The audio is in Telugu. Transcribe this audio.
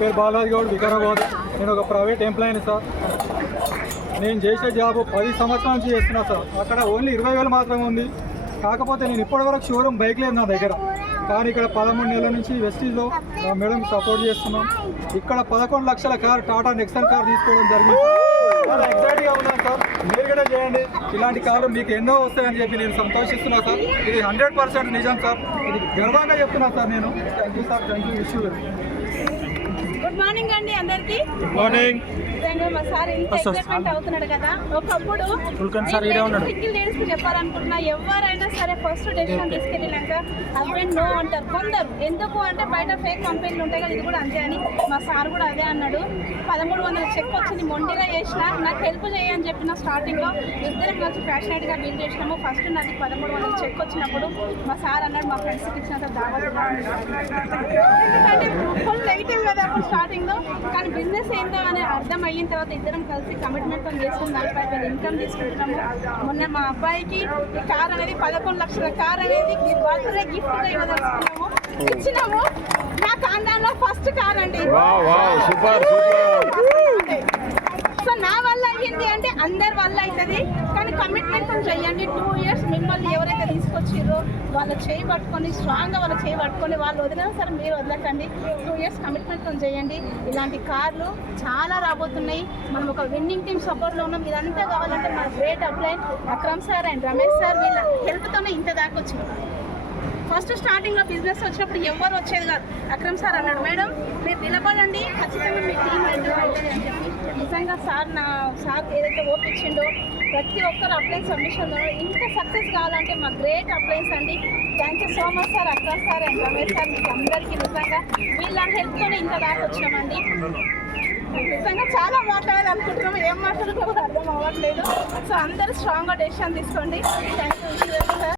పేరు బాలాజీ గౌడ్, వికారాబాద్. నేను ఒక ప్రైవేట్ ఎంప్లాయీని సార్. నేను చేసే జాబ్ 10 సంవత్సరాల నుంచి చేస్తున్నా సార్. అక్కడ ఓన్లీ 20,000 మాత్రమే ఉంది. కాకపోతే నేను ఇప్పటివరకు షోరూమ్ బైక్ లేదు నా దగ్గర. కానీ ఇక్కడ 13 నెలల నుంచి వెస్టీజ్లో మా మేడం సపోర్ట్ చేస్తున్నాం. ఇక్కడ 11 లక్షల కార్, టాటా నెక్సన్ కార్ తీసుకోవడం జరిగింది. చాలా ఎక్సైట్గా ఉన్నాను సార్. మీరు కూడా చేయండి. ఇలాంటి కార్లు మీకు ఎన్నో వస్తాయని చెప్పి నేను సంతోషిస్తున్నా సార్. ఇది 100% నిజం సార్. ఇది గర్వంగా చెప్తున్నా సార్ నేను. Thank you sir. Thank you. Wish you. Good morning అండి అందరికి. Good morning. మా సార్ ఇంత ఎక్సైట్మెంట్ అవుతున్నాడు కదా. ఒకప్పుడు లేడీస్కి చెప్పాలనుకుంటున్నా, ఎవరైనా సరే ఫస్ట్ డెసిషన్ తీసుకెళ్ళినాక హస్బెండ్ నో అంటారు కొందరు. ఎందుకు అంటే బయట ఫేక్ కంపెనీలు ఉంటాయి కదా, ఇది కూడా అంతే అని మా సార్ కూడా అదే అన్నాడు. 1300 చెక్ వచ్చింది, మొండిగా చేసిన. నాకు హెల్ప్ చేయని చెప్పిన స్టార్టింగ్లో. ఇద్దరం కలిసి ప్యాషనేట్గా బిల్ చేసినాము. ఫస్ట్ నాకు 1300 చెక్ వచ్చినప్పుడు మా సార్ అన్నాడు మా ఫ్రెండ్స్కి ఇచ్చినంత దావత్. ఎందుకంటే ఫుల్ నెగిటివ్ కదా అప్పుడు స్టార్టింగ్లో. కానీ బిజినెస్ ఏంటో అని అర్థం అయిన తర్వాత ఇద్దరం కలిసి కమిట్మెంట్తో చేసుకుని 40,000 ఇన్కమ్ తీసుకుంటున్నాము. మొన్న మా అబ్బాయికి ఈ కార్ అనేది 11 లక్షల కార్ అనేది బర్త్డే గిఫ్ట్గా ఇవ్వదలుచుకున్నాము, ఇచ్చినాము. నా కాండాలో ఫస్ట్ కార్ అండి. సో నా వల్ల అయ్యింది అంటే అందరి వల్ల అవుతుంది. కానీ కమిట్మెంట్ చేయండి. 2 ఇయర్స్ మిమ్మల్ని ఎవరైతే తీసుకొచ్చిర్రో వాళ్ళ చేయి పట్టుకొని, స్ట్రాంగ్గా వాళ్ళ చేయి పట్టుకొని, వాళ్ళు వదిలినా సరే మీరు వదలకండి. 2 ఇయర్స్ కమిట్మెంట్ చేయండి. ఇలాంటి కార్లు చాలా రాబోతున్నాయి. మనం ఒక విన్నింగ్ టీమ్ సపోర్ట్లో ఉన్నాం. ఇదంతా కావాలంటే మన great upline Akram sir and Ramesh sir వీళ్ళ హెల్ప్తోనే ఇంత దాకా వచ్చింది. ఫస్ట్ స్టార్టింగ్లో బిజినెస్ వచ్చినప్పుడు ఎవరు వచ్చేది కాదు. అక్రమ్ సార్ అన్నాడు, మేడం మీరు నిలబడండి, ఖచ్చితంగా మీ టీం అయితే అవుతుంది అని చెప్పి. నిజంగా సార్ ఏదైతే ఓపించిండో ప్రతి ఒక్కరు అప్లైన్స్ సబ్మిషన్లో ఇంత సక్సెస్ కావాలంటే మా గ్రేట్ అప్లైన్స్ అండి. Thank you so much sir, Akram sir and Ramesh sir. మీకు అందరికీ నిజంగా వీళ్ళ హెల్ప్తోనే ఇంత దాకా వచ్చామండి. నిజంగా చాలా మాట్లాడాలనుకుంటున్నాము, ఏం మాట్లాడుకో అర్థం అవ్వట్లేదు. సో అందరూ స్ట్రాంగ్గా డెసిషన్ తీసుకోండి. Thank you sir.